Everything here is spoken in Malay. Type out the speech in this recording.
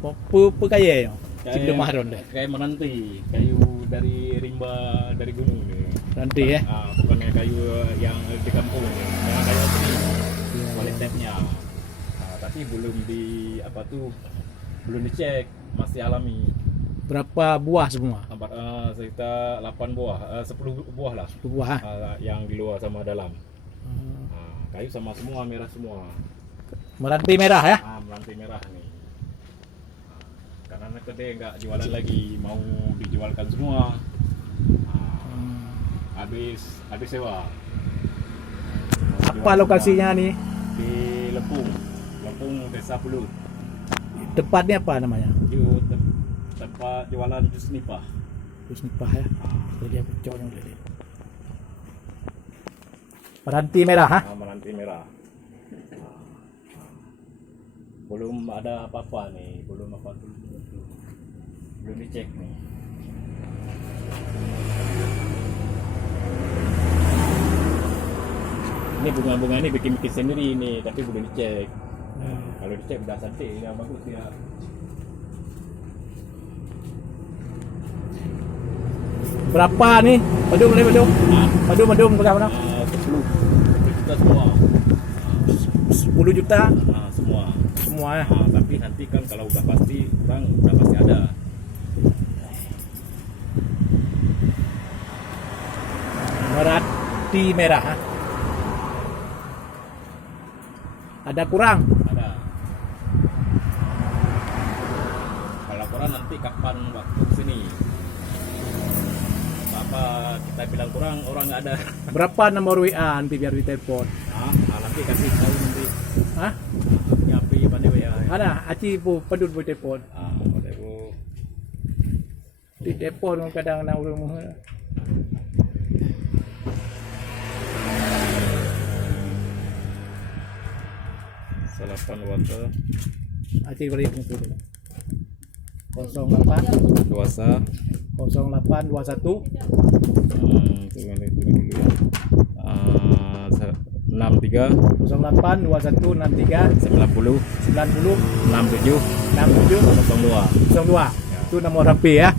Apa kaya ya? Cik Mahron deh. Kayak menanti, kayu dari rimba dari gunung nih. Nanti ya. Bukannya kayu yang di kampung, yang kayu asli kualitasnya. Tapi belum belum dicek, masih alami. Berapa buah semua? Sekitar 8 buah, 10 buah lah. 10 buah. Yang di luar sama dalam. Kayu sama semua, merah semua. Meranti merah ya? Meranti merah nih. Karena kedai nggak jualan lagi, mau dijualkan semua. Habis sewa. Apa lokasinya nih? Di Lempung Desa Pulut. Tempatnya apa namanya? Tempat jualan jus nipah. Jus nipah ya. Jadi aku cocoknya udah deh. Meranti merah ha? Meranti merah. Belum ada apa-apa nih, belum dicek nih. Ini bunga-bunga ini bikin sendiri nih, tapi belum dicek. Kalau dicek udah cantik, ya bagus ya. Berapa nih? Madum. Madum berapa? 10 juta semua. 10 juta? Semua ya. Tapi nanti kan kalau udah pasti ada. Meranti merah. Ha? Ada kurang? Ada. Kalau kurang nanti kapan waktu sini? Apa kita bilang kurang, orang nggak ada. Berapa nomor WA nanti biar ditelepon? Nanti kasih tahu nanti. Hah? Ngapi mana WA? Ada, aci bu pedut bu telepon. Boleh bu. Di telepon kadang nak urung. Salapan water. Aci beri itu. 08 Luasa. 0821 Tunggu dulu ya. 63 082163 90 90 67 67 02. 02. Itu nomor HP ya.